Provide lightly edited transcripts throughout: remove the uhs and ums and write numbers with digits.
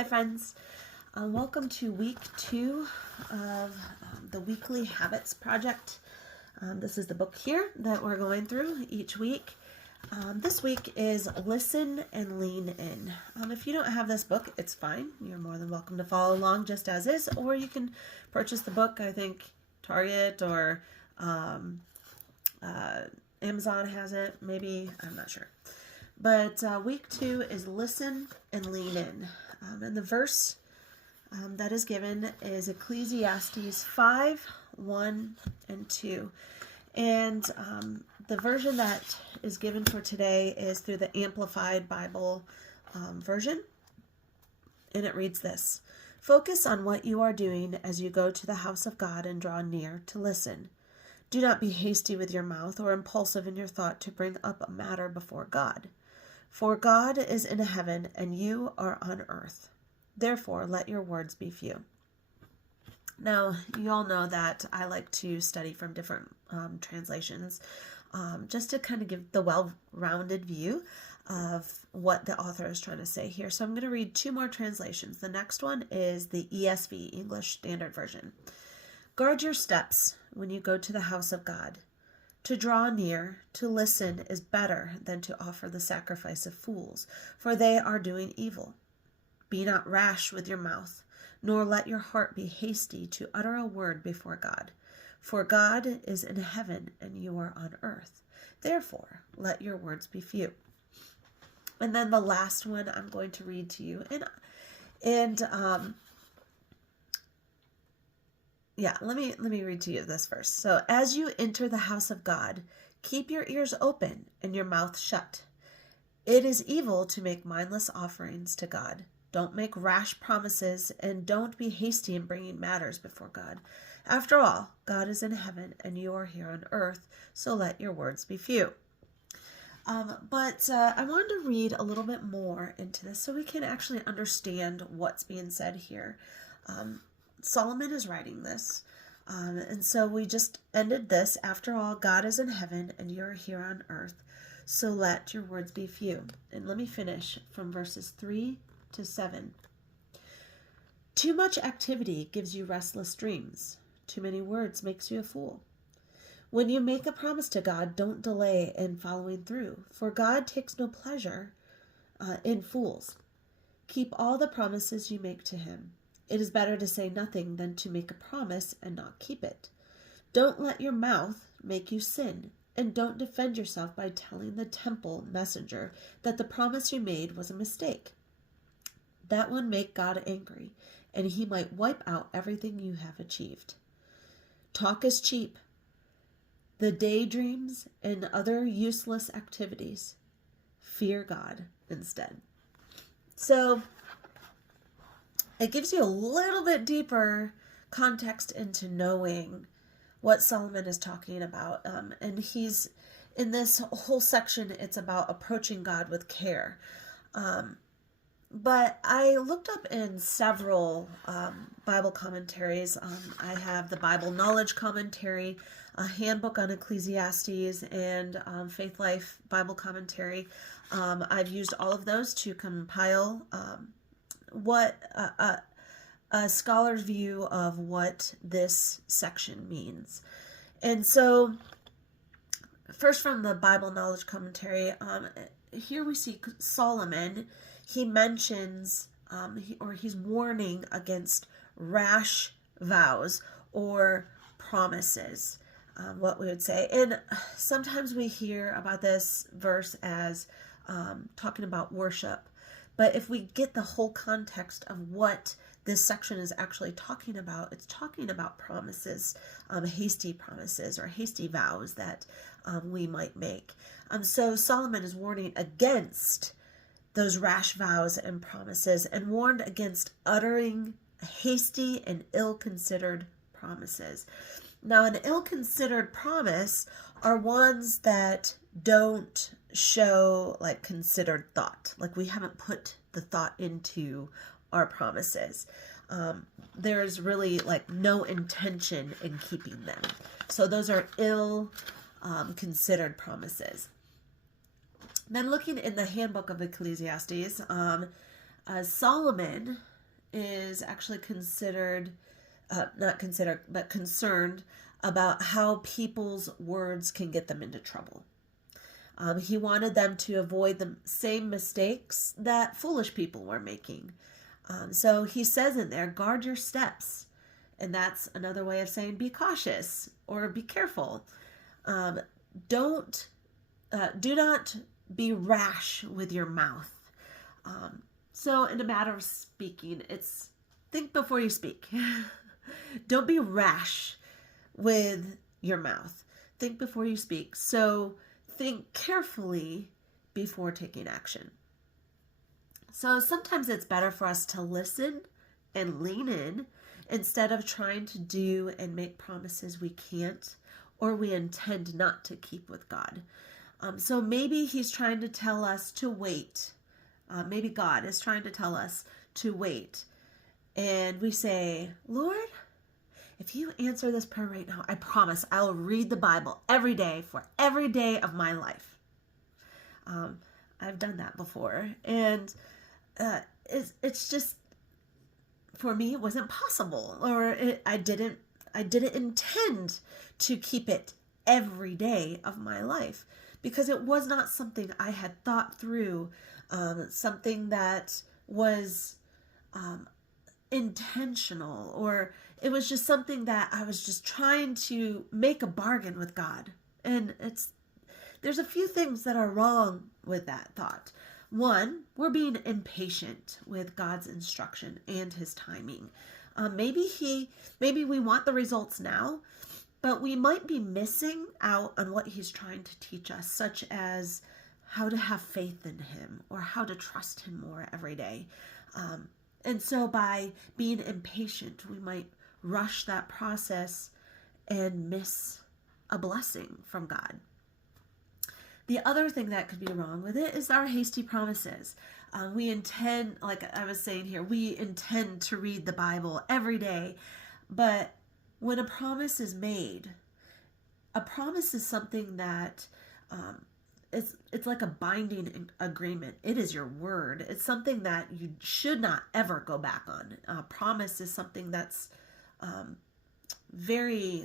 Hi friends, welcome to week 2 of the Weekly Habits Project. This is the book here that we're going through each week. This week is Listen and Lean In. If you don't have this book, it's fine. You're more than welcome to follow along just as is, or you can purchase the book. I think Target or Amazon has it, maybe, I'm not sure. But week 2 is Listen and Lean In. And the verse that is given is Ecclesiastes 5, 1 and 2. And the version that is given for today is through the Amplified Bible version. And it reads this: Focus on what you are doing as you go to the house of God and draw near to listen. Do not be hasty with your mouth or impulsive in your thought to bring up a matter before God. For God is in heaven and you are on earth. Therefore, let your words be few. Now, you all know that I like to study from different translations just to kind of give the well-rounded view of what the author is trying to say here. So I'm going to read 2 more translations. The next one is the ESV, English Standard Version. Guard your steps when you go to the house of God. To draw near, to listen is better than to offer the sacrifice of fools, for they are doing evil. Be not rash with your mouth, nor let your heart be hasty to utter a word before God. For God is in heaven and you are on earth. Therefore, let your words be few. And then the last one I'm going to read to you. Let me read to you this verse. So, as you enter the house of God, keep your ears open and your mouth shut. It is evil to make mindless offerings to God. Don't make rash promises and don't be hasty in bringing matters before God. After all, God is in heaven and you are here on earth, so let your words be few. But I wanted to read a little bit more into this so we can actually understand what's being said here. Solomon is writing this, and so we just ended this. After all, God is in heaven and you're here on earth, so let your words be few. And let me finish from verses 3 to 7. Too much activity gives you restless dreams. Too many words makes you a fool. When you make a promise to God, don't delay in following through, for God takes no pleasure in fools. Keep all the promises you make to him. It is better to say nothing than to make a promise and not keep it. Don't let your mouth make you sin, and don't defend yourself by telling the temple messenger that the promise you made was a mistake. That would make God angry, and he might wipe out everything you have achieved. Talk is cheap. The daydreams and other useless activities. Fear God instead. So, it gives you a little bit deeper context into knowing what Solomon is talking about. And he's, in this whole section, it's about approaching God with care. But I looked up in several Bible commentaries. I have the Bible Knowledge Commentary, a Handbook on Ecclesiastes, and Faith Life Bible Commentary. I've used all of those to compile what a scholar's view of what this section means. And so, first from the Bible Knowledge Commentary, here we see Solomon. He mentions, he's warning against rash vows or promises, what we would say. And sometimes we hear about this verse as talking about worship. But if we get the whole context of what this section is actually talking about, it's talking about promises, hasty promises or hasty vows that we might make. So Solomon is warning against those rash vows and promises, and warned against uttering hasty and ill-considered promises. Now, an ill-considered promise are ones that don't show like considered thought. Like we haven't put the thought into our promises. There's really like no intention in keeping them. So those are ill considered promises. Then looking in the Handbook of Ecclesiastes, Solomon is actually not considered, but concerned about how people's words can get them into trouble. He wanted them to avoid the same mistakes that foolish people were making. So he says in there, guard your steps. And that's another way of saying be cautious or be careful. Do not be rash with your mouth. So in a matter of speaking, it's think before you speak. Don't be rash with your mouth. Think before you speak. So think carefully before taking action. So sometimes it's better for us to listen and lean in instead of trying to do and make promises we can't or we intend not to keep with God. So maybe he's trying to tell us to wait. Maybe God is trying to tell us to wait. And we say, Lord, if you answer this prayer right now, I promise I'll read the Bible every day for every day of my life. I've done that before. And it's just, for me, it wasn't possible. Or I didn't intend to keep it every day of my life because it was not something I had thought through, something that was intentional, or it was just something that I was just trying to make a bargain with God. And there's a few things that are wrong with that thought. One, we're being impatient with God's instruction and his timing. Maybe we want the results now, but we might be missing out on what he's trying to teach us, such as how to have faith in him or how to trust him more every day. And so by being impatient, we might rush that process and miss a blessing from God. The other thing that could be wrong with it is our hasty promises. We intend, like I was saying here, we intend to read the Bible every day. But when a promise is made, a promise is something that it's like a binding agreement. It is your word. It's something that you should not ever go back on. A promise is something that's very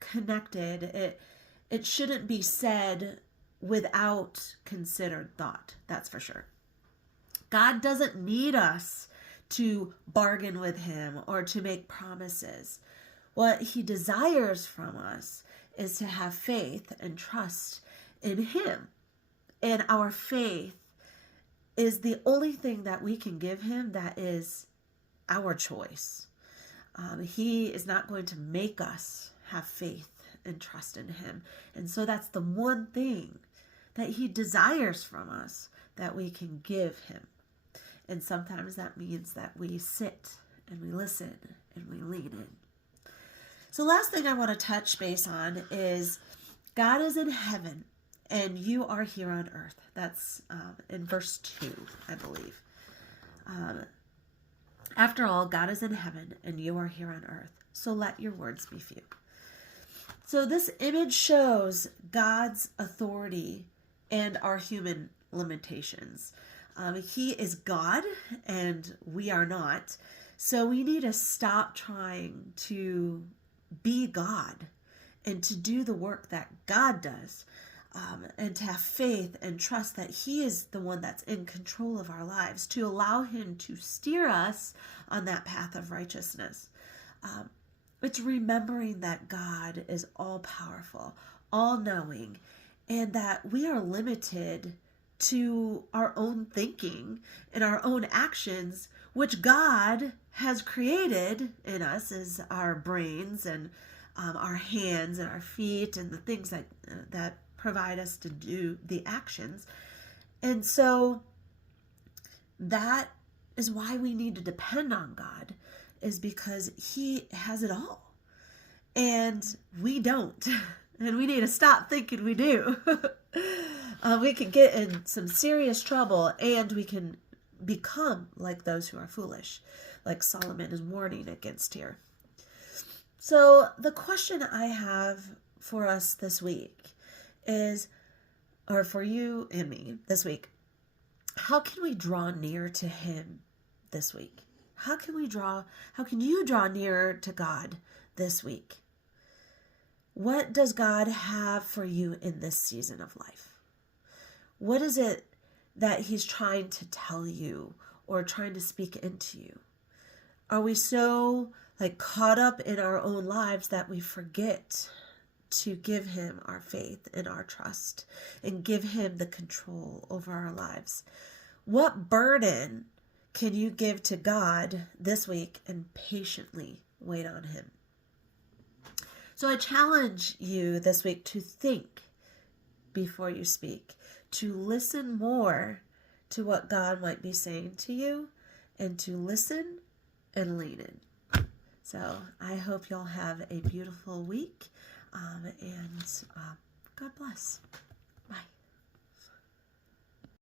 connected. It shouldn't be said without considered thought. That's for sure. God doesn't need us to bargain with him or to make promises. What he desires from us is to have faith and trust in him. And our faith is the only thing that we can give him that is our choice. He is not going to make us have faith and trust in him. And so that's the one thing that he desires from us that we can give him. And sometimes that means that we sit and we listen and we lean in. So last thing I want to touch base on is God is in heaven and you are here on earth. That's in verse 2, I believe. After all, God is in heaven and you are here on earth. So let your words be few. So this image shows God's authority and our human limitations. He is God and we are not. So we need to stop trying to be God and to do the work that God does, and to have faith and trust that he is the one that's in control of our lives, to allow him to steer us on that path of righteousness. It's remembering that God is all-powerful, all-knowing, and that we are limited to our own thinking and our own actions, which God has created in us as our brains and our hands and our feet and the things that provide us to do the actions. And so that is why we need to depend on God, is because he has it all and we don't. And we need to stop thinking we do. We can get in some serious trouble and we can become like those who are foolish, like Solomon is warning against here. So the question I have for us this week is, or for you and me this week, how can we draw near to him this week? How can you draw nearer to God this week? What does God have for you in this season of life? What is it that he's trying to tell you or trying to speak into you? Are we so caught up in our own lives that we forget to give him our faith and our trust and give him the control over our lives? What burden can you give to God this week and patiently wait on him? So I challenge you this week to think before you speak, to listen more to what God might be saying to you, and to listen and lean in. So I hope y'all have a beautiful week, and God bless.